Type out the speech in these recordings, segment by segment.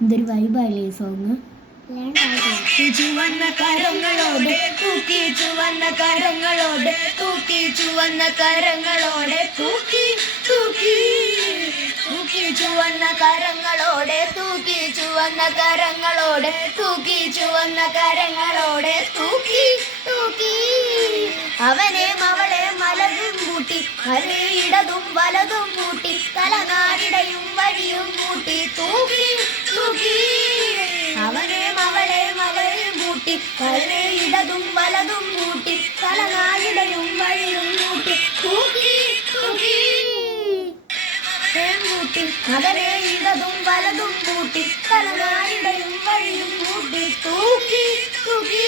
എന്തൊരു വൈബായില്ലേ ഈ സോങ്. ചുവന്ന കരങ്ങളോടെ തൂക്കി, ചുവന്ന കരങ്ങളോടെ തൂക്കി, ചുവന്ന കരങ്ങളോടെ തൂക്കി തൂക്കി തൂക്കി, ചുവന്ന കരങ്ങളോടെ തൂക്കി, ചുവന്ന കരങ്ങളോടെ തൂക്കി, ചുവന്ന കരങ്ങളോടെ തൂക്കി തൂക്കി. അവനെയും അവളെയും മലരും കൂട്ടി, വലേ ഇടതും വലതും കൂട്ടി, തലനാരിടയും വഴിയും കൂട്ടി തൂക്കി തൂക്കി. അവനെയും അവളെയും മലരും കൂട്ടി, വലേ ഇടതും വലതും കൂട്ടി, തലനാരിടയും വഴിയും കൂട്ടി തൂക്കി തൂക്കി കൂട്ടി. അവനെ ഇടതും വലതും കൂട്ടി, തലനാരിടയും വഴിയും കൂട്ടി തൂക്കി തൂക്കി.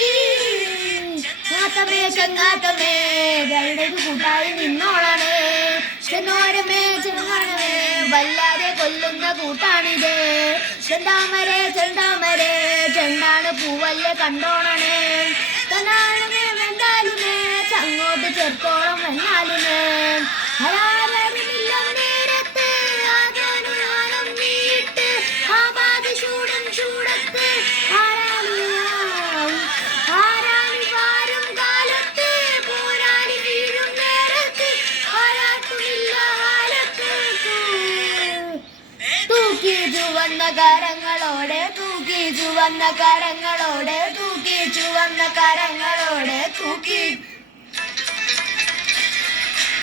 ചങ്ങാത്തമേ രണ്ടു കൂട്ടായി നിന്നോളണേ, ചെന്നോരമേ ചെന്നോരമേ വല്ലാതെ കൊല്ലുന്ന കൂട്ടാണിത്. ചെണ്ടാമരേ ചെണ്ടാമരേ ചെണ്ടാണ് പൂവല്ലേ കണ്ടോണണേ, തന്നാലുമേ വെന്നാലുമേ ചങ്ങോട്ട് ചേർത്തോളം വെന്നാലുമേ. അരാരമില്ല നേരത്ത് ആകാനുമാനം നീട്ട്, ആപാതി ചൂടും ചൂടത്ത് ആരാളിയാം ആരാളി വാരും കാലത്ത്, പോരാളി വീഴും നേരത്ത് ആരാട്ടുമില്ല കാലത്ത്. തൂക്കി ചുവന്ന കരങ്ങളോടെ തൂക്കി, ചുവന്ന കരങ്ങളോടെ തൂക്കി, ചുവന്ന കരങ്ങളോടെ തൂക്കി.